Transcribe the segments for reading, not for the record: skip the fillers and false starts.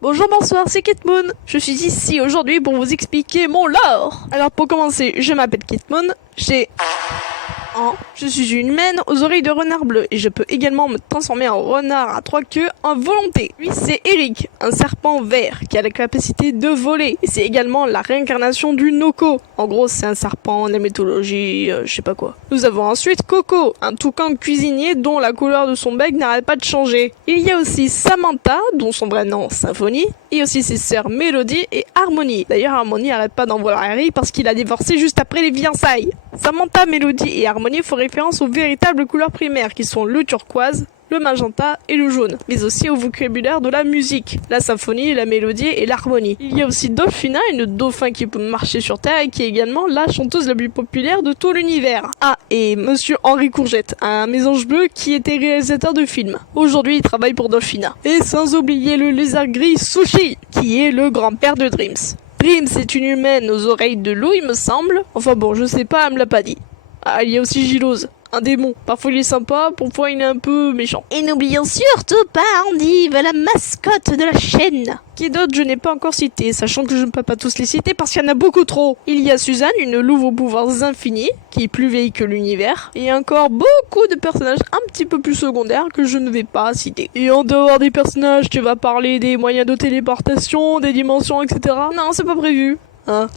Bonjour, bonsoir, c'est Kitmoon. Je suis ici aujourd'hui pour vous expliquer mon lore. Alors pour commencer, je m'appelle Kitmoon, je suis une humaine aux oreilles de renard bleu et je peux également me transformer en renard à 3 queues en volonté. Lui c'est Eric, un serpent vert qui a la capacité de voler et c'est également la réincarnation du Noko. En gros c'est un serpent de la mythologie, je sais pas quoi. Nous avons ensuite Coco, un toucan cuisinier dont la couleur de son bec n'arrête pas de changer. Il y a aussi Samantha, dont son vrai nom Symphonie, et aussi ses sœurs Mélodie et Harmonie. D'ailleurs Harmonie arrête pas d'en vouloir à Eric parce qu'il a divorcé juste après les fiançailles. Samantha, Mélodie et Harmonie font référence aux véritables couleurs primaires qui sont le turquoise, le magenta et le jaune, mais aussi au vocabulaire de la musique, la symphonie, la mélodie et l'harmonie. Il y a aussi Dolphina, une dauphin qui peut marcher sur Terre et qui est également la chanteuse la plus populaire de tout l'univers. Ah, et Monsieur Henri Courgette, un mésange bleu qui était réalisateur de films. Aujourd'hui, il travaille pour Dolphina. Et sans oublier le lézard gris Sushi, qui est le grand-père de Dreams. Dreams est une humaine aux oreilles de loup, il me semble. Enfin bon, je sais pas, elle me l'a pas dit. Ah, il y a aussi Gilose, un démon. Parfois il est sympa, parfois il est un peu méchant. Et n'oublions surtout pas Andy, la mascotte de la chaîne. Qui d'autre je n'ai pas encore cité, sachant que je ne peux pas tous les citer parce qu'il y en a beaucoup trop. Il y a Suzanne, une louve aux pouvoirs infinis, qui est plus vieille que l'univers. Et encore beaucoup de personnages un petit peu plus secondaires que je ne vais pas citer. Et en dehors des personnages, tu vas parler des moyens de téléportation, des dimensions, etc. Non, c'est pas prévu.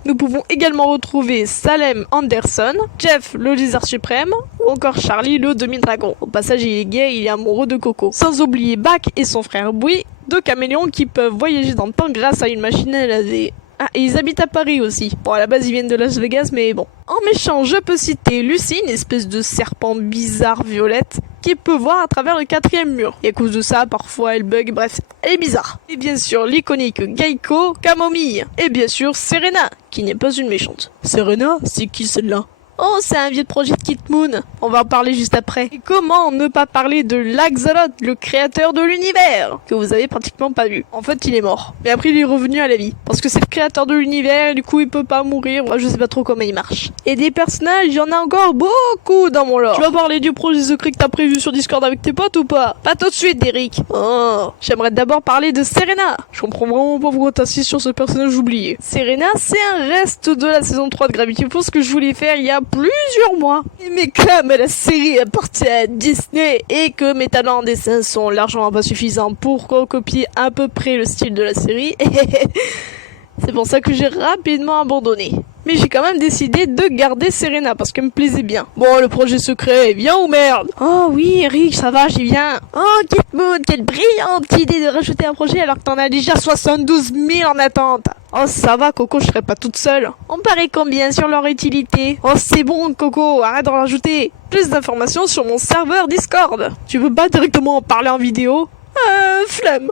Nous pouvons également retrouver Salem Anderson, Jeff le lézard suprême, ou encore Charlie le demi-dragon. Au passage il est gay, il est amoureux de Coco. Sans oublier Bak et son frère Bouy, deux caméléons qui peuvent voyager dans le temps grâce à une machine à laver. Ah, et ils habitent à Paris aussi. Bon, à la base, ils viennent de Las Vegas, mais bon. En méchant, je peux citer Lucie, une espèce de serpent bizarre violette, qui peut voir à travers le 4e mur. Et à cause de ça, parfois, elle bug, bref, elle est bizarre. Et bien sûr, l'iconique Geiko, Camomille. Et bien sûr, Serena, qui n'est pas une méchante. Serena, c'est qui celle-là ? Oh, c'est un vieux projet de Kitmoon. On va en parler juste après. Et comment ne pas parler de Laxalot, le créateur de l'univers, que vous avez pratiquement pas vu. En fait, il est mort. Mais après, il est revenu à la vie. Parce que c'est le créateur de l'univers, et du coup, il peut pas mourir. Moi, je sais pas trop comment il marche. Et des personnages, il y en a encore beaucoup dans mon lore. Tu vas parler du projet secret que t'as prévu sur Discord avec tes potes ou pas? Pas tout de suite, Eric. Oh, j'aimerais d'abord parler de Serena. Je comprends vraiment pas pourquoi t'insistes sur ce personnage oublié. Serena, c'est un reste de la saison 3 de Gravity Falls que je voulais faire il y a plusieurs mois. Mais comme la série appartient à Disney et que mes talents en dessin sont largement pas suffisants pour copier à peu près le style de la série, c'est pour ça que j'ai rapidement abandonné. Mais j'ai quand même décidé de garder Serena parce qu'elle me plaisait bien. Bon, le projet secret, viens ou merde? Oh oui, Eric, ça va, j'y viens. Oh, Kitmoon, quelle brillante idée de rajouter un projet alors que t'en as déjà 72 000 en attente. Oh, ça va, Coco, je serai pas toute seule. On parie combien sur leur utilité? Oh, c'est bon, Coco, arrête d'en rajouter. Plus d'informations sur mon serveur Discord. Tu veux pas directement en parler en vidéo? Flemme.